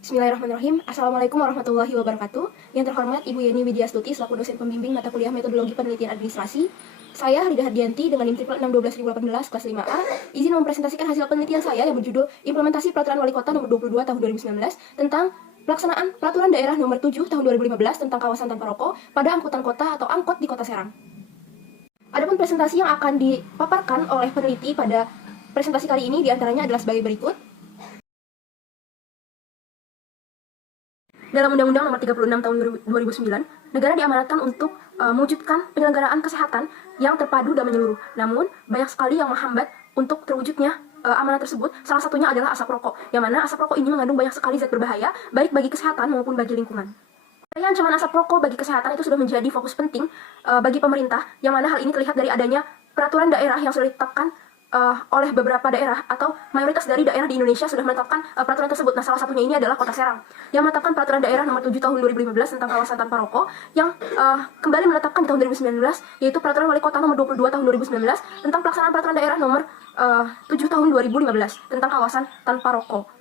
Bismillahirrahmanirrahim. Assalamualaikum warahmatullahi wabarakatuh. Yang terhormat Ibu Yeni Widyastuti selaku dosen pembimbing mata kuliah Metodologi Penelitian Administrasi. Saya Rida Hardianti dengan NIM 6612018 kelas 5A izin mempresentasikan hasil penelitian saya yang berjudul Implementasi Peraturan Wali Kota Nomor 22 Tahun 2019 tentang pelaksanaan Peraturan Daerah Nomor 7 Tahun 2015 tentang kawasan tanpa rokok pada angkutan kota atau angkot di Kota Serang. Adapun presentasi yang akan dipaparkan oleh peneliti pada presentasi kali ini diantaranya adalah sebagai berikut. Dalam Undang-Undang Nomor 36 Tahun 2009, negara diamanatkan untuk mewujudkan penyelenggaraan kesehatan yang terpadu dan menyeluruh. Namun, banyak sekali yang menghambat untuk terwujudnya amanat tersebut. Salah satunya adalah asap rokok, yang mana asap rokok ini mengandung banyak sekali zat berbahaya, baik bagi kesehatan maupun bagi lingkungan. Ancaman asap rokok bagi kesehatan itu sudah menjadi fokus penting bagi pemerintah, yang mana hal ini terlihat dari adanya peraturan daerah yang sudah ditetapkan oleh beberapa daerah atau mayoritas dari daerah di Indonesia sudah menetapkan peraturan tersebut. Nah, salah satunya ini adalah Kota Serang yang menetapkan peraturan daerah nomor 7 tahun 2015 tentang kawasan tanpa rokok yang kembali menetapkan di tahun 2019 yaitu peraturan wali kota nomor 22 tahun 2019 tentang pelaksanaan peraturan daerah nomor 7 tahun 2015 tentang kawasan tanpa rokok.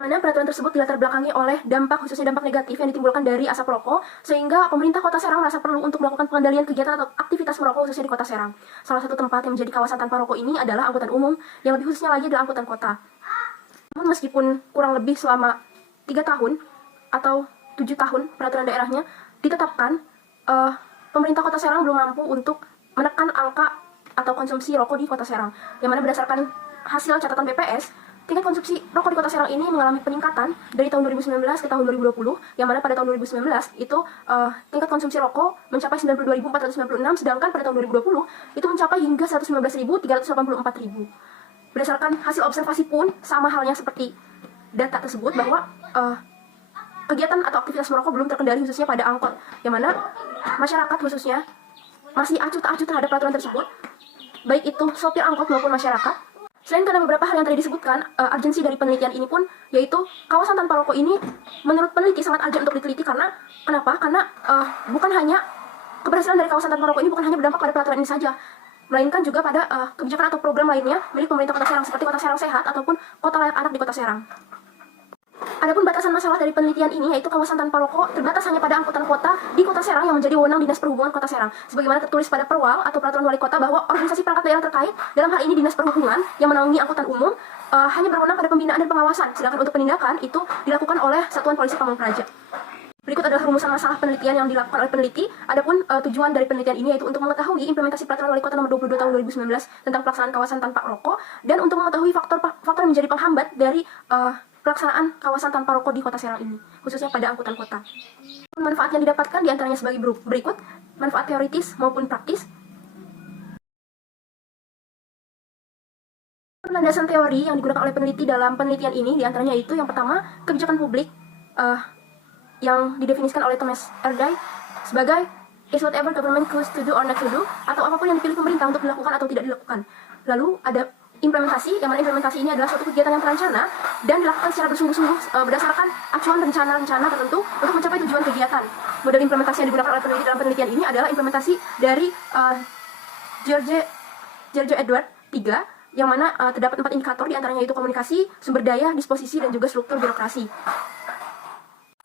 Mana peraturan tersebut dilatar belakangi oleh dampak, khususnya dampak negatif yang ditimbulkan dari asap rokok, sehingga pemerintah Kota Serang merasa perlu untuk melakukan pengendalian kegiatan atau aktivitas merokok khususnya di Kota Serang. Salah satu tempat yang menjadi kawasan tanpa rokok ini adalah angkutan umum, yang lebih khususnya lagi adalah angkutan kota. Namun meskipun kurang lebih selama 3 tahun atau 7 tahun peraturan daerahnya ditetapkan, pemerintah Kota Serang belum mampu untuk menekan angka atau konsumsi rokok di Kota Serang. Yang mana berdasarkan hasil catatan BPS, tingkat konsumsi rokok di Kota Serang ini mengalami peningkatan dari tahun 2019 ke tahun 2020, yang mana pada tahun 2019 itu tingkat konsumsi rokok mencapai 92.496, sedangkan pada tahun 2020 itu mencapai hingga 119.384.000. Berdasarkan hasil observasi pun sama halnya seperti data tersebut bahwa kegiatan atau aktivitas merokok belum terkendali khususnya pada angkot, yang mana masyarakat khususnya masih acuh tak acuh terhadap peraturan tersebut, baik itu sopir angkot maupun masyarakat. Selain karena beberapa hal yang tadi disebutkan, urgensi dari penelitian ini pun yaitu kawasan tanpa rokok ini menurut peneliti sangat urgent untuk diteliti. Karena kenapa? Karena bukan hanya keberhasilan dari kawasan tanpa rokok ini bukan hanya berdampak pada peraturan ini saja, melainkan juga pada kebijakan atau program lainnya milik pemerintah Kota Serang seperti Kota Serang Sehat ataupun Kota Layak Anak di Kota Serang. Adapun batasan masalah dari penelitian ini yaitu kawasan tanpa rokok terbatas hanya pada angkutan kota di Kota Serang yang menjadi wewenang Dinas Perhubungan Kota Serang. Sebagaimana tertulis pada Perwal atau Peraturan Wali Kota bahwa organisasi perangkat daerah terkait, dalam hal ini Dinas Perhubungan yang menaungi angkutan umum, hanya berwenang pada pembinaan dan pengawasan, sedangkan untuk penindakan itu dilakukan oleh Satuan Polisi Pamong Praja. Berikut adalah rumusan masalah penelitian yang dilakukan oleh peneliti. Adapun tujuan dari penelitian ini yaitu untuk mengetahui implementasi Peraturan Wali Kota Nomor 22 Tahun 2019 tentang pelaksanaan kawasan tanpa rokok dan untuk mengetahui faktor-faktor yang menjadi penghambat dari pelaksanaan kawasan tanpa rokok di Kota Serang ini, khususnya pada angkutan kota. Manfaat yang didapatkan diantaranya sebagai berikut, manfaat teoritis maupun praktis. Landasan teori yang digunakan oleh peneliti dalam penelitian ini diantaranya itu yang pertama, kebijakan publik yang didefinisikan oleh Thomas Erdős sebagai is whatever government choose to do or not to do, atau apapun yang dipilih pemerintah untuk dilakukan atau tidak dilakukan. Lalu ada implementasi, yang mana implementasi ini adalah suatu kegiatan yang terancana dan dilakukan secara bersungguh-sungguh berdasarkan acuan rencana-rencana tertentu untuk mencapai tujuan kegiatan. Model implementasi yang digunakan oleh peneliti dalam penelitian ini adalah implementasi dari George Edward III, yang mana terdapat 4 indikator, diantaranya itu komunikasi, sumber daya, disposisi, dan juga struktur birokrasi.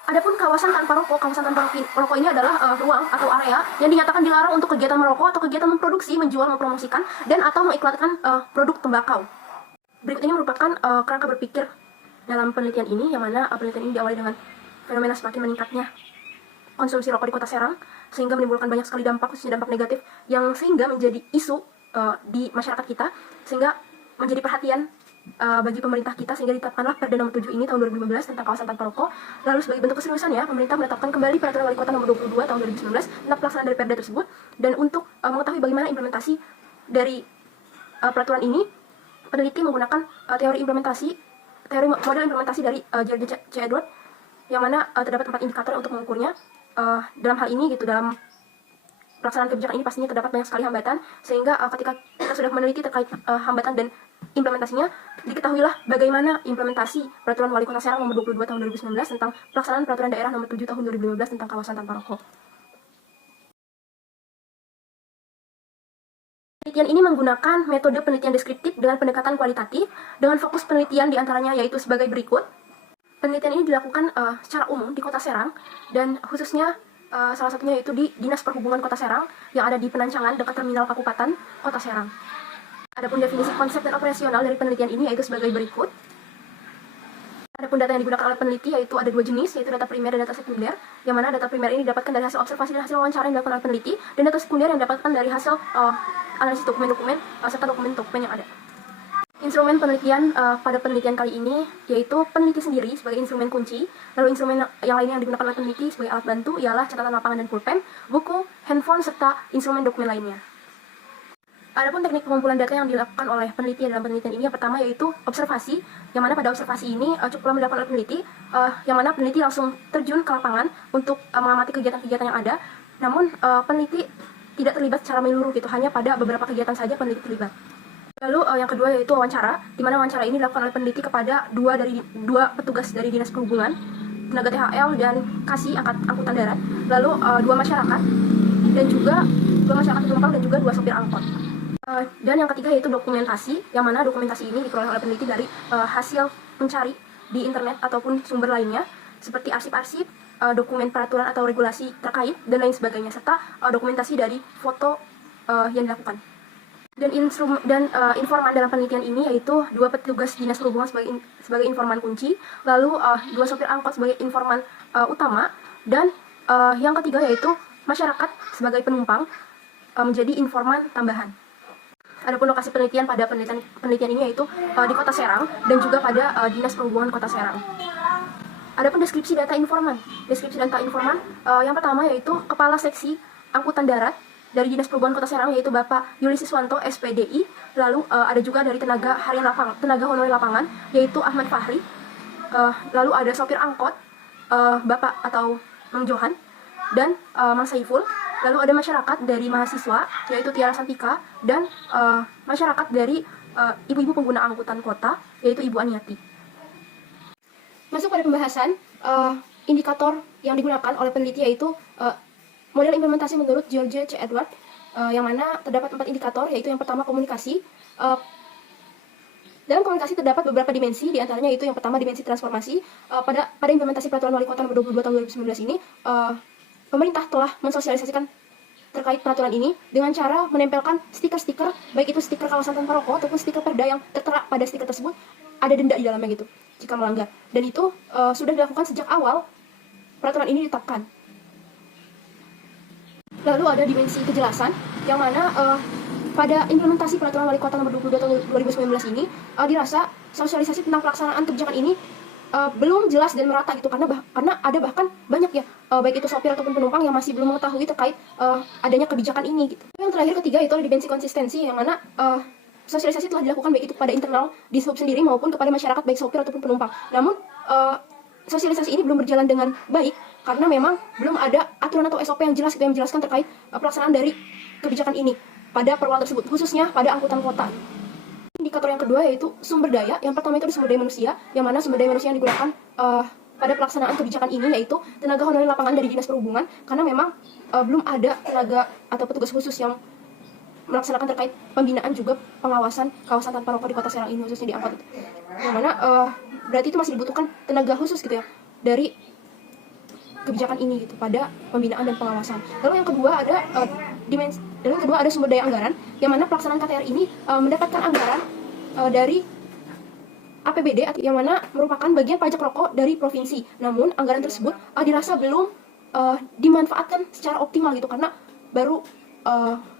Adapun kawasan tanpa rokok ini adalah ruang atau area yang dinyatakan dilarang untuk kegiatan merokok atau kegiatan memproduksi, menjual, mempromosikan, dan atau mengiklankan produk tembakau. Berikut ini merupakan kerangka berpikir dalam penelitian ini, yang mana penelitian ini diawali dengan fenomena semakin meningkatnya konsumsi rokok di Kota Serang, sehingga menimbulkan banyak sekali dampak, khususnya dampak negatif, yang sehingga menjadi isu di masyarakat kita, sehingga menjadi perhatian bagi pemerintah kita, sehingga ditetapkanlah Perda nomor 7 ini tahun 2015 tentang kawasan tanpa rokok. Lalu sebagai bentuk keseriusannya, pemerintah menetapkan kembali Peraturan Wali Kota nomor 22 tahun 2019 tentang pelaksanaan dari Perda tersebut. Dan untuk mengetahui bagaimana implementasi dari peraturan ini, peneliti menggunakan teori model implementasi dari George Edward, yang mana terdapat 4 indikator untuk mengukurnya. Dalam hal ini dalam pelaksanaan kebijakan ini pastinya terdapat banyak sekali hambatan, sehingga ketika kita sudah meneliti terkait hambatan dan implementasinya, diketahuilah bagaimana implementasi Peraturan Wali Kota Serang nomor 22 tahun 2019 tentang pelaksanaan Peraturan Daerah nomor 7 tahun 2015 tentang kawasan tanpa rokok. Penelitian ini menggunakan metode penelitian deskriptif dengan pendekatan kualitatif dengan fokus penelitian diantaranya yaitu sebagai berikut. Penelitian ini dilakukan secara umum di Kota Serang dan khususnya salah satunya yaitu di Dinas Perhubungan Kota Serang yang ada di Penancangan dekat Terminal Kabupaten Kota Serang. Adapun definisi konsep dan operasional dari penelitian ini yaitu sebagai berikut. Adapun data yang digunakan oleh peneliti yaitu ada dua jenis, yaitu data primer dan data sekunder, yang mana data primer ini didapatkan dari hasil observasi dan hasil wawancara yang dilakukan oleh peneliti, dan data sekunder yang didapatkan dari hasil analisis dokumen-dokumen serta dokumen-dokumen yang ada. Instrumen penelitian pada penelitian kali ini yaitu peneliti sendiri sebagai instrumen kunci, lalu instrumen yang lainnya yang digunakan oleh peneliti sebagai alat bantu ialah catatan lapangan dan pulpen, buku, handphone, serta instrumen dokumen lainnya. Adapun teknik pengumpulan data yang dilakukan oleh peneliti dalam penelitian ini yang pertama yaitu observasi, yang mana pada observasi ini cukup lama dilakukan oleh peneliti, yang mana peneliti langsung terjun ke lapangan untuk mengamati kegiatan-kegiatan yang ada. Namun peneliti tidak terlibat secara menyeluruh gitu, hanya pada beberapa kegiatan saja peneliti terlibat. Lalu yang kedua yaitu wawancara, di mana wawancara ini dilakukan oleh peneliti kepada dua petugas dari Dinas Perhubungan, tenaga THL dan kasih angkutan darat, lalu dua masyarakat penumpang dan juga dua sopir angkot. Dan yang ketiga yaitu dokumentasi, yang mana dokumentasi ini diperoleh oleh peneliti dari hasil mencari di internet ataupun sumber lainnya, seperti arsip-arsip, dokumen peraturan atau regulasi terkait, dan lain sebagainya, serta dokumentasi dari foto yang dilakukan. Dan informan dalam penelitian ini yaitu dua petugas Dinas Perhubungan sebagai informan kunci, lalu dua sopir angkot sebagai informan utama, dan yang ketiga yaitu masyarakat sebagai penumpang menjadi informan tambahan. Adapun lokasi penelitian pada penelitian ini yaitu di Kota Serang dan juga pada Dinas Perhubungan Kota Serang. Adapun deskripsi data informan. Deskripsi data informan yang pertama yaitu Kepala Seksi Angkutan Darat dari Dinas Perhubungan Kota Serang yaitu Bapak Yuli Siswanto SPDI. Lalu ada juga dari tenaga honorer lapangan yaitu Ahmad Fahri. Lalu ada sopir angkot Bapak atau Mang Johan dan Mang Saiful. Lalu ada masyarakat dari mahasiswa yaitu Tiara Santika dan masyarakat dari ibu-ibu pengguna angkutan kota yaitu Ibu Aniati. Masuk pada pembahasan indikator yang digunakan oleh peneliti yaitu model implementasi menurut George C. Edward, yang mana terdapat 4 indikator, yaitu yang pertama komunikasi. Dalam komunikasi terdapat beberapa dimensi, diantaranya itu yang pertama dimensi transformasi. Pada implementasi Peraturan Wali Kota Nomor 22 Tahun 2019 ini, pemerintah telah mensosialisasikan terkait peraturan ini dengan cara menempelkan stiker-stiker, baik itu stiker kawasan tanpa rokok ataupun stiker perda yang tertera pada stiker tersebut ada denda di dalamnya gitu jika melanggar. Dan itu sudah dilakukan sejak awal peraturan ini ditetapkan. Lalu ada dimensi kejelasan, yang mana pada implementasi Peraturan Wali Kota Nomor 22 Tahun 2019 ini dirasa sosialisasi tentang pelaksanaan kebijakan ini belum jelas dan merata gitu, karena ada bahkan banyak ya baik itu sopir ataupun penumpang yang masih belum mengetahui terkait adanya kebijakan ini gitu. Yang terakhir ketiga itu dimensi konsistensi, yang mana sosialisasi telah dilakukan baik itu pada internal di sub sendiri maupun kepada masyarakat baik sopir ataupun penumpang. Namun sosialisasi ini belum berjalan dengan baik karena memang belum ada aturan atau SOP yang jelas gitu, yang menjelaskan terkait pelaksanaan dari kebijakan ini pada perwal tersebut, khususnya pada angkutan kota. Indikator yang kedua yaitu sumber daya. Yang pertama itu sumber daya manusia, yang mana sumber daya manusia yang digunakan pada pelaksanaan kebijakan ini yaitu tenaga honorer lapangan dari Dinas Perhubungan, karena memang belum ada tenaga atau petugas khusus yang melaksanakan terkait pembinaan juga pengawasan kawasan tanpa rokok di Kota Serang ini, khususnya di angkot itu. Yang mana berarti itu masih dibutuhkan tenaga khusus gitu ya dari kebijakan ini gitu pada pembinaan dan pengawasan. Lalu yang kedua ada sumber daya anggaran, yang mana pelaksanaan KTR ini mendapatkan anggaran dari APBD, yang mana merupakan bagian pajak rokok dari provinsi. Namun anggaran tersebut dirasa belum dimanfaatkan secara optimal gitu, karena baru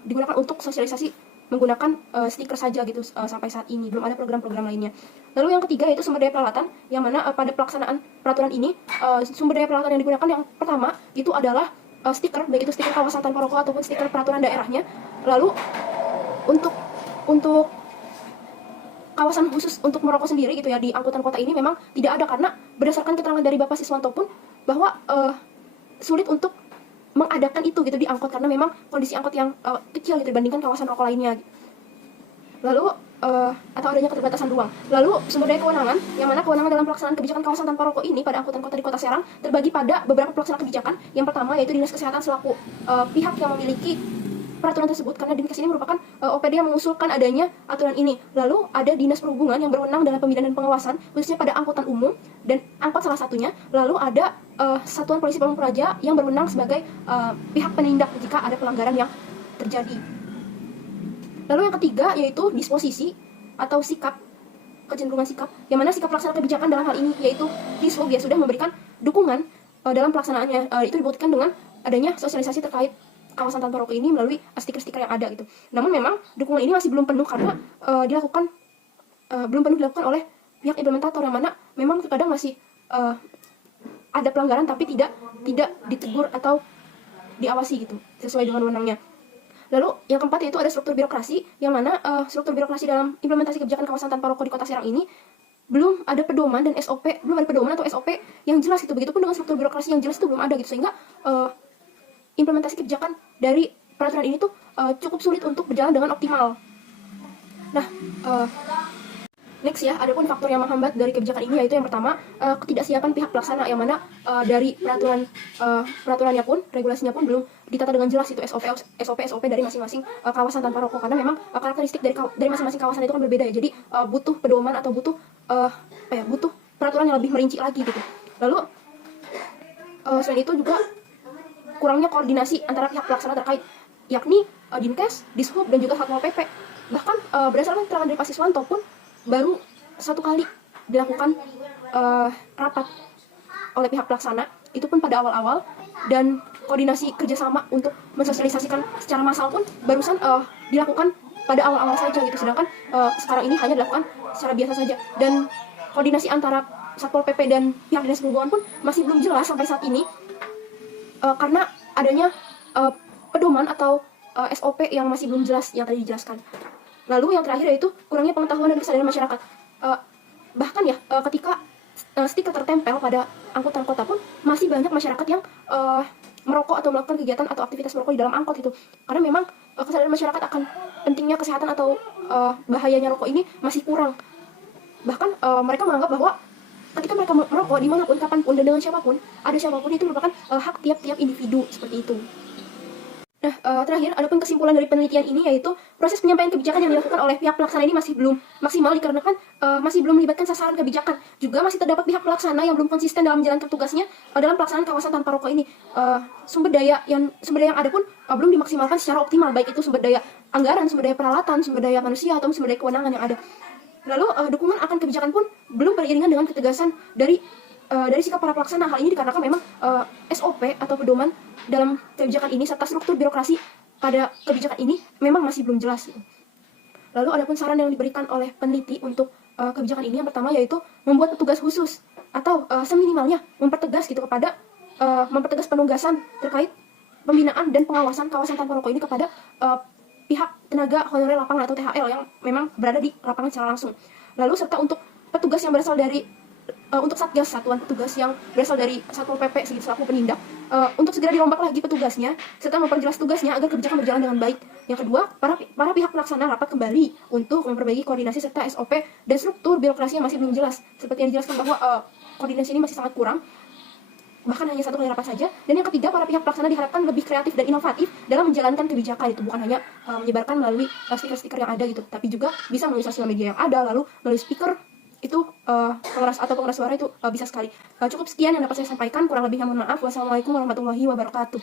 digunakan untuk sosialisasi menggunakan stiker saja gitu sampai saat ini, belum ada program-program lainnya. Lalu yang ketiga yaitu sumber daya peralatan, yang mana pada pelaksanaan peraturan ini sumber daya peralatan yang digunakan yang pertama itu adalah stiker, baik itu stiker kawasan tanpa rokok ataupun stiker peraturan daerahnya. Lalu untuk kawasan khusus untuk merokok sendiri gitu ya di angkutan kota ini memang tidak ada, karena berdasarkan keterangan dari Bapak Siswanto pun bahwa sulit untuk mengadakan itu gitu di angkot, karena memang kondisi angkot yang kecil gitu dibandingkan kawasan rokok lainnya. Lalu atau adanya keterbatasan ruang. Lalu sumber daya kewenangan, yang mana kewenangan dalam pelaksanaan kebijakan kawasan tanpa rokok ini pada angkutan kota di Kota Serang terbagi pada beberapa pelaksana kebijakan. Yang pertama yaitu Dinas Kesehatan selaku pihak yang memiliki peraturan tersebut karena Dinkes ini merupakan OPD yang mengusulkan adanya aturan ini. Lalu ada Dinas Perhubungan yang berwenang dalam pembinaan dan pengawasan khususnya pada angkutan umum dan angkot salah satunya. Lalu ada Satuan Polisi Pamung Praja yang berwenang sebagai pihak penindak jika ada pelanggaran yang terjadi. Lalu yang ketiga yaitu disposisi atau sikap, kecenderungan sikap, yang mana sikap pelaksana kebijakan dalam hal ini yaitu Dishub ya sudah memberikan dukungan dalam pelaksanaannya. Itu dibuktikan dengan adanya sosialisasi terkait kawasan tanpa rokok ini melalui stiker-stiker yang ada gitu. Namun memang dukungan ini masih belum penuh karena belum penuh dilakukan oleh pihak implementator, yang mana memang terkadang masih ada pelanggaran tapi tidak ditegur atau diawasi gitu sesuai dengan wewenangnya. Lalu yang keempat yaitu ada struktur birokrasi, yang mana struktur birokrasi dalam implementasi kebijakan kawasan tanpa rokok di Kota Serang ini belum ada pedoman dan SOP, belum ada pedoman atau SOP yang jelas gitu. Begitupun dengan struktur birokrasi yang jelas itu belum ada gitu, sehingga implementasi kebijakan dari peraturan ini tuh cukup sulit untuk berjalan dengan optimal. Nah, next ya, adapun faktor yang menghambat dari kebijakan ini yaitu yang pertama ketidaksiapan pihak pelaksana, yang mana dari peraturannya pun, regulasinya pun belum ditata dengan jelas itu SOP dari masing-masing kawasan tanpa rokok, karena memang karakteristik dari masing-masing kawasan itu kan berbeda ya. Jadi butuh pedoman atau butuh butuh peraturan yang lebih merinci lagi gitu. Lalu selain itu juga kurangnya koordinasi antara pihak pelaksana terkait, yakni Dinkes, Dishub, dan juga Satpol PP. Bahkan berdasarkan keterangan dari Pak Siswanto pun baru 1 kali dilakukan rapat oleh pihak pelaksana, itu pun pada awal-awal, dan koordinasi kerjasama untuk mensosialisasikan secara massal pun barusan dilakukan pada awal-awal saja gitu. Sedangkan sekarang ini hanya dilakukan secara biasa saja, dan koordinasi antara Satpol PP dan pihak Dinas Perhubungan pun masih belum jelas sampai saat ini, karena adanya pedoman atau SOP yang masih belum jelas yang tadi dijelaskan. Lalu yang terakhir yaitu kurangnya pengetahuan dan kesadaran masyarakat. Bahkan ya ketika stiker tertempel pada angkutan kota pun masih banyak masyarakat yang merokok atau melakukan kegiatan atau aktivitas merokok di dalam angkot itu. Karena memang kesadaran masyarakat akan pentingnya kesehatan atau bahayanya rokok ini masih kurang. Bahkan mereka menganggap bahwa ketika mereka merokok dimanapun, kapanpun, dan dengan siapapun, ada siapapun, itu merupakan hak tiap-tiap individu seperti itu. Nah, terakhir, adapun kesimpulan dari penelitian ini yaitu proses penyampaian kebijakan yang dilakukan oleh pihak pelaksana ini masih belum maksimal dikarenakan masih belum melibatkan sasaran kebijakan. Juga masih terdapat pihak pelaksana yang belum konsisten dalam menjalankan tugasnya dalam pelaksanaan kawasan tanpa rokok ini. Sumber daya yang ada pun belum dimaksimalkan secara optimal, baik itu sumber daya anggaran, sumber daya peralatan, sumber daya manusia, atau sumber daya kewenangan yang ada. Lalu dukungan akan kebijakan pun belum beriringan dengan ketegasan dari sikap para pelaksana. Hal ini dikarenakan memang SOP atau pedoman dalam kebijakan ini serta struktur birokrasi pada kebijakan ini memang masih belum jelas. Lalu adapun saran yang diberikan oleh peneliti untuk kebijakan ini, yang pertama yaitu membuat petugas khusus atau seminimalnya mempertegas penugasan terkait pembinaan dan pengawasan kawasan tanpa rokok ini kepada pihak tenaga honorer lapangan atau THL yang memang berada di lapangan secara langsung. Lalu serta untuk petugas yang berasal dari untuk Satgas, satuan petugas yang berasal dari Satpol PP selaku penindak, untuk segera dirombak lagi petugasnya serta memperjelas tugasnya agar kebijakan berjalan dengan baik. Yang kedua, para pihak pelaksana rapat kembali untuk memperbaiki koordinasi serta SOP dan struktur birokrasi yang masih belum jelas. Seperti yang dijelaskan bahwa koordinasi ini masih sangat kurang, bahkan hanya 1 kali rapat saja. Dan yang ketiga, para pihak pelaksana diharapkan lebih kreatif dan inovatif dalam menjalankan kebijakan itu, bukan hanya menyebarkan melalui stiker-stiker yang ada gitu, tapi juga bisa melalui sosial media yang ada, lalu melalui speaker itu pengeras suara itu bisa sekali. Cukup sekian yang dapat saya sampaikan, kurang lebihnya mohon maaf. Wassalamualaikum warahmatullahi wabarakatuh.